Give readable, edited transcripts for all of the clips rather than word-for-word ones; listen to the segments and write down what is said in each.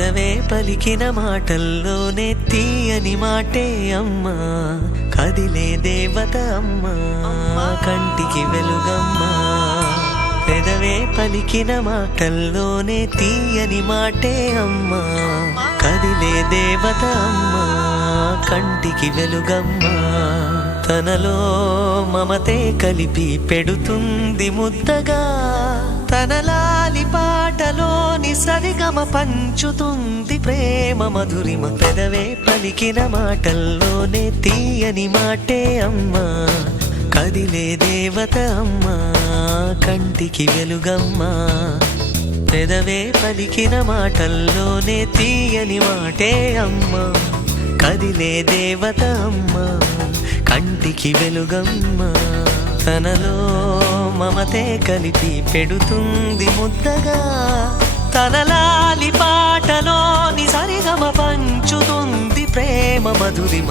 పెదవే పలికిన మాటల్లోనే తీయని మాటే అమ్మా, కదిలే దేవత అమ్మా, కంటికి వెలుగమ్మా. పెదవే పలికిన మాటల్లోనే తీయని మాటే అమ్మా, కదిలే దేవత అమ్మా, కంటికి వెలుగమ్మా. తనలో మమతే కలిపి పెడుతుంది ముద్దగా, తన లాలి పాటలోని సరిగమ పంచుతుంది ప్రేమ మధురిమ. పెదవే పలికిన మాటల్లోనే తీయని మాటే అమ్మా, కదిలే దేవత అమ్మా, కంటికి వెలుగమ్మా. పెదవే పలికిన మాటల్లోనే తీయని మాటే అమ్మా, కదిలే దేవత అమ్మా, కంటికి వెలుగమ్మా. తనలో మమతే కలిపి పెడుతుంది ముద్దగా, తన లాలి పాటలోని సరిగమ పంచుతుంది ప్రేమ మధురిమ.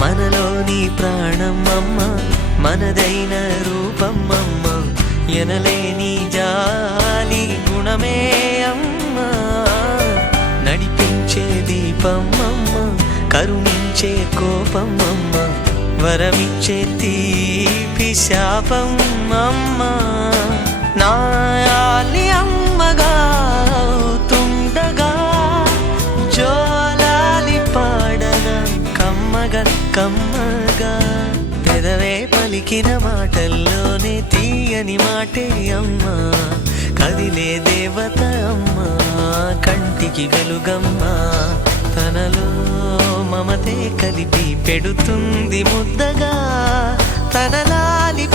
మనలోని ప్రాణమమ్మ, మనదైన రూపమమ్మ, ఎనలేని జాలి గుణమే అమ్మ. నడిపించే దీపమమ్మ, కరుణించే కోపమమ్మ, వరమిచ్చే తీపి శాపమమ్మ. నాయాలి అమ్మగా అవుతుండగా, జోలాలి పాడన కమ్మగా కమ్మగా. పెదవే పలికిన మాటల్లోనే తీయని మాటే అమ్మా, కదిలే దేవత అమ్మా, కంటికి వెలుగమ్మా. తనలో మమతే కలిపి పెడుతుంది ముద్దగా, తన లాలి